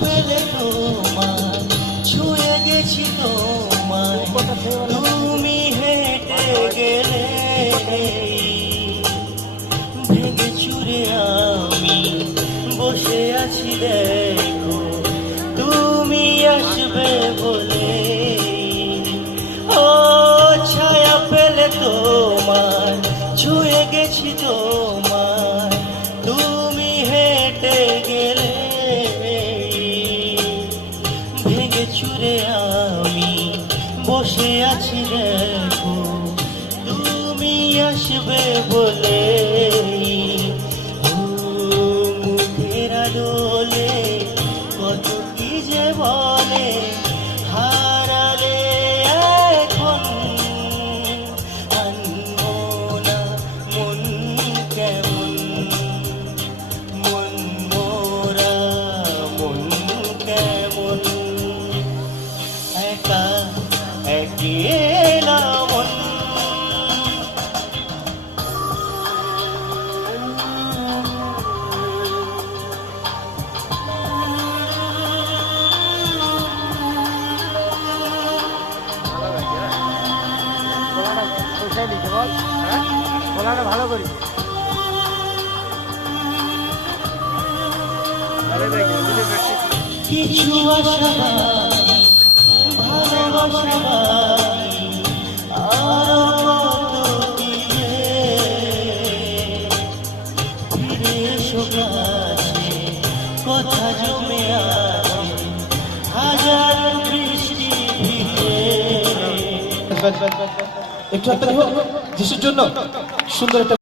পেলে তোমার ছুঁয়ে গেছি তোমায়, তুমি হেঁটে গেলে ভেঙে চুরে আমি বসে আছি দেখো তুমি আসবে বলে। ও ছায়া পেলে তোমার ছুঁয়ে গেছি তোমায়, তুমি হেঁটে গেলে ভেঙে চুরে আমি বসে আছি দেখো তুমি আসবে বলে। ও মুখের আলোলে কত কি যে বলে, হারালে এখন আনবো না মন কেমন, মন মোরা মন কেমন, একা একেলা মন। ভালো করি কিছু আশা ভালোবাসা আর কত কি যে, ফিরে এসো কাছে কথা জমে আছে হাজার বৃষ্টি ভিজে। একটু হাততালি হোক যিশুর জন্য সুন্দর একটা